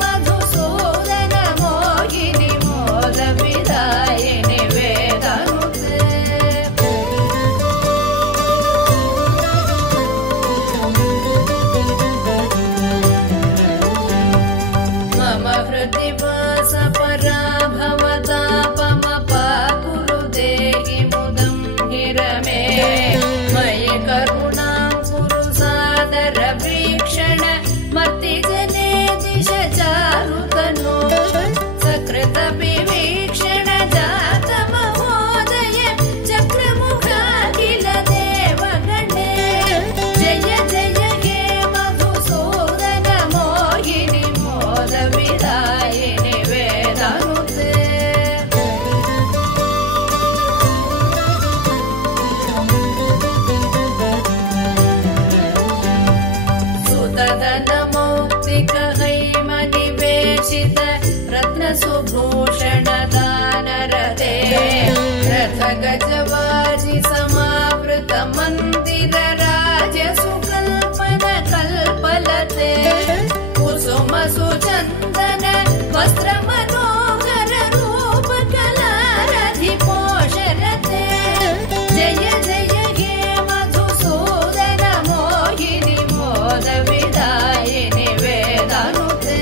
मधुसूदन मोहिनी मोद विदायिनि गजवाजी समावृत मंदिर राज्य सुकल्पन कल्पलते कुसुम सुचंदन वस्त्र मनोहर रूप कलारधि पोषरते जय जय हे मधुसूदन मोहिनी मोद विदायिनि वेदानुते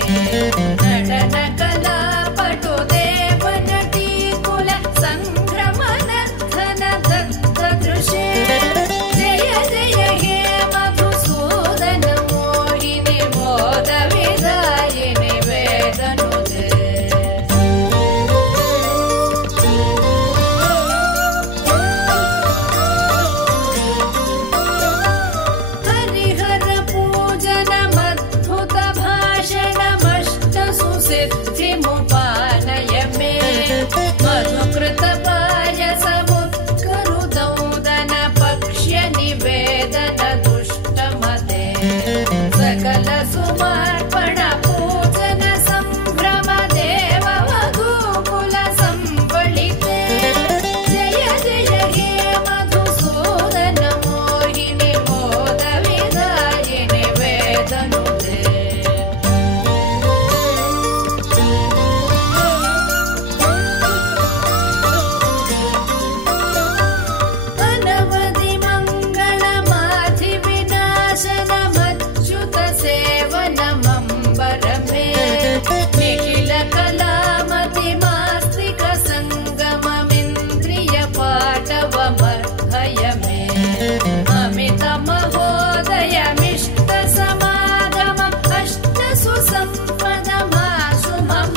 नटन कला पटु देव नटी कुल संभ्रम नर्तन दत्त दृशे जय जय हे मधुसूदन मोहिनी मोद विदायिनि वेदनुते हरिहर पूजन मद्भुत सिद्धिमुपानय मे मधुकृत पायसमुत्करुदौदन पक्ष्य निवेदन दुष्टमते सकल सुमर्पण पूजन संभ्रम देव वधूकुल संबलिते जय जय हे मधुसूदन मोहिनी मोद विदायिनि वेदनुते निखिल कलामति मास्तिक संगममिन्द्रिय पाटवमर्हय मे अमित महोदयमिष्ट समागमम् अष्ट सुसम्पदमाशु मम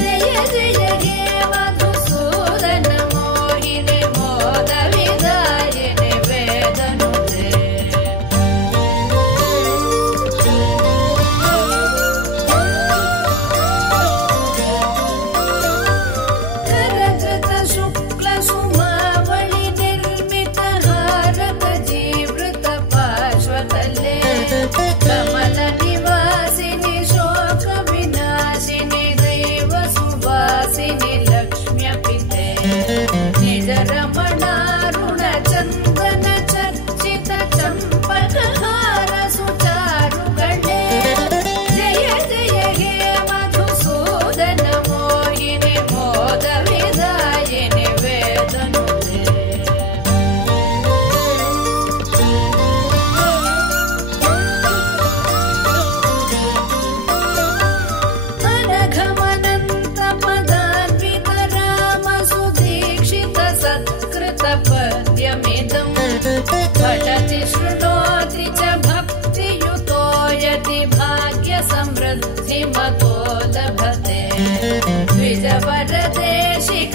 जय जय हे मधुसूदन मोहिनी मोद विदायिनि वेदनुते कमल निवासिनि शोक विनाशिनि दैव सुवासिनि लक्ष्म्यपिते निज रमणारुण चन्दन चर्चित चम्पकहार सुचारुगणे जय जय हे मधुसूदन मोहिनी मोद विदायिनि वेदनुते पद्यमिदं पठति शृणोति च भक्तियुतो यदि भाग्य समृद्धि मतो लभते द्विजवरदेशिक